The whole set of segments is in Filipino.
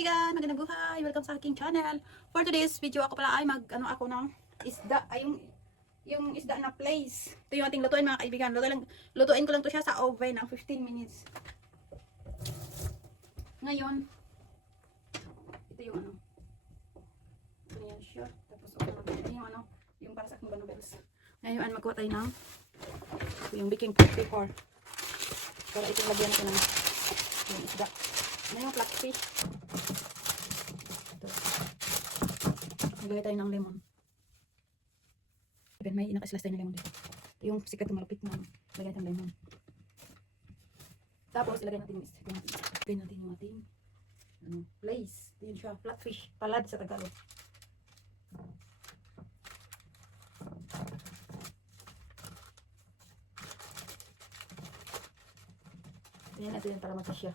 kaibigan, magandang buhay. Welcome sa aking channel. For today's video, ako pala ay ako ng isda, ay yung isda na place. Ito yung ating lutuin mga kaibigan. Lutuin ko lang to siya sa oven ng 15 minutes. Ngayon, ito yung ito yan siya. Tapos ito yung yung para sa aking banubels. Ngayon, magkuha tayo ng yung baking paper. Para itong lagyan ko ng yung isda. Ano yung flatfish? Ito. Maglagay tayo ng lemon. May nakaslas tayo ng lemon dito. Yung sikat na malupit na lagay tayo ng lemon. Tapos ilagay natin yung ating place. Yun siya, flatfish. Palad sa Tagalog. Ayan natin yan para magkasya.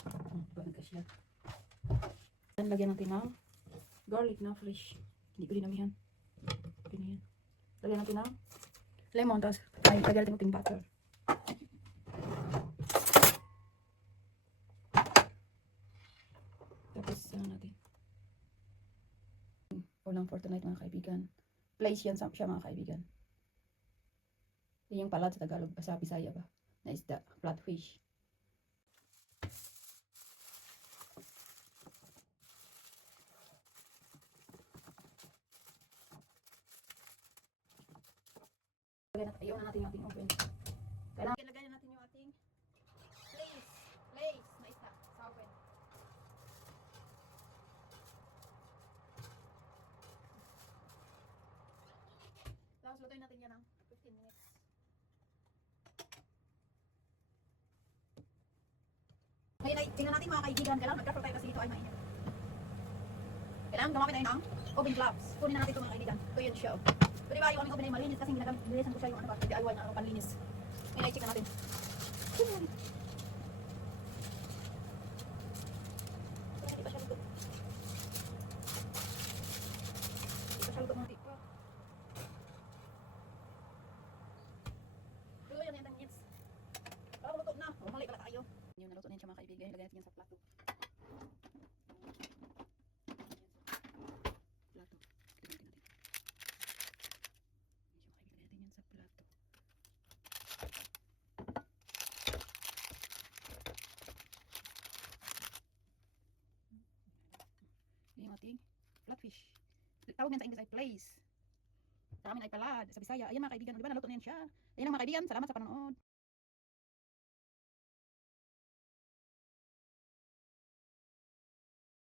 Then lagyan natin ng garlic na fresh. Hindi ko dinamihan. Okay na yan. Lagyan natin ng lemon. Tapos lagyan natin ng butter. Tapos natin. Ulam for tonight mga kaibigan. Place yan siya mga kaibigan. Yung palad sa Tagalog. Sa Bisaya ba? Na isda. Flatfish. Ayaw na natin yung ating oven. Kailangan ilagay na natin yung ating place na isda sa oven. Tapos lutuin natin yan ng 15 minutes. Ngayon ay tingnan natin mga kaibigan. Kailangan mag-careful tayo kasi ito ay mainit. Kailangan gumamit tayo ng oven gloves. Kunin na natin ito mga kaibigan. Ito yun siya. Pero diba yung aming oven ay malinis kasi ginagamitan ko siya yung DIY na panlinis. Ngayon ay check na natin. Hindi pa siya luto. Hindi pa siya luto mga tipo. Pero yan yung tangits. Parang luto na. Mali pala tayo. Yung naluto na yun siya mga kaibigan. Lagyan natin yan sa plato. Yung ating flatfish. Tawag yan sa English ay place. Sa amin ay palad. Sa Bisaya. Ayan mga kaibigan. Diba naluto na yan siya? Ayan mga kaibigan. Salamat sa panonood.